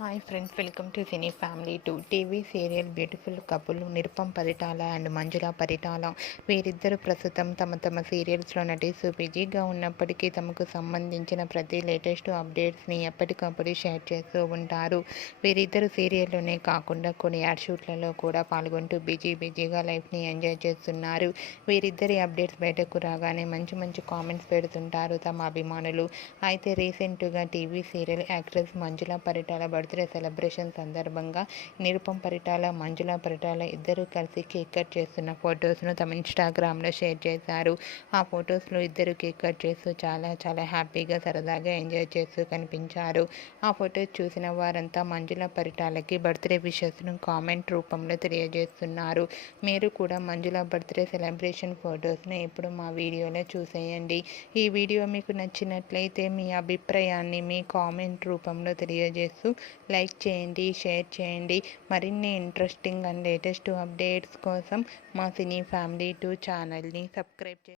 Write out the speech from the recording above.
Hi friends, welcome to cine family two. TV serial beautiful couple Nirupam Paritala and Manjula Paritala వీరిద్దరు ప్రస్తుతం తమ సీరియల్స్లో నటిస్తూ బిజీగా ఉన్నప్పటికీ తమకు సంబంధించిన ప్రతి లేటెస్ట్ అప్డేట్స్ని ఎప్పటికప్పుడు షేర్ చేస్తూ ఉంటారు. వీరిద్దరు సీరియల్లోనే కాకుండా కొన్ని యాడ్ షూట్లలో కూడా పాల్గొంటూ బిజీగా లైఫ్ని ఎంజాయ్ చేస్తున్నారు. వీరిద్దరి అప్డేట్స్ బయటకు రాగానే మంచి కామెంట్స్ పెడుతుంటారు తమ అభిమానులు. అయితే రీసెంట్గా టీవీ సీరియల్ యాక్ట్రెస్ మంజుల పరిటాల బర్త్డే సెలబ్రేషన్ సందర్భంగా నిరుపం పరిటాల, మంజుల పరిటాల ఇద్దరు కలిసి కేక్ కట్ చేస్తున్న ఫొటోస్ను తమ ఇన్స్టాగ్రామ్లో షేర్ చేశారు. ఆ ఫొటోస్లో ఇద్దరు కేక్ కట్ చేస్తూ చాలా హ్యాపీగా సరదాగా ఎంజాయ్ చేస్తూ కనిపించారు. ఆ ఫొటోస్ చూసిన వారంతా మంజుల పరిటాలకి బర్త్డే విషెస్ను కామెంట్ రూపంలో తెలియజేస్తున్నారు. మీరు కూడా మంజుల బర్త్డే సెలబ్రేషన్ ఫొటోస్ను ఇప్పుడు మా వీడియోలో చూసేయండి. ఈ వీడియో మీకు నచ్చినట్లయితే మీ అభిప్రాయాన్ని మీ కామెంట్ రూపంలో తెలియజేస్తూ లైక్ చేయండి, షేర్ చేయండి. మరిన్ని ఇంట్రెస్టింగ్ అండ్ లేటెస్ట్ అప్డేట్స్ కోసం మా సినీ ఫ్యామిలీ 2 ఛానల్ని సబ్స్క్రైబ్ చేయండి.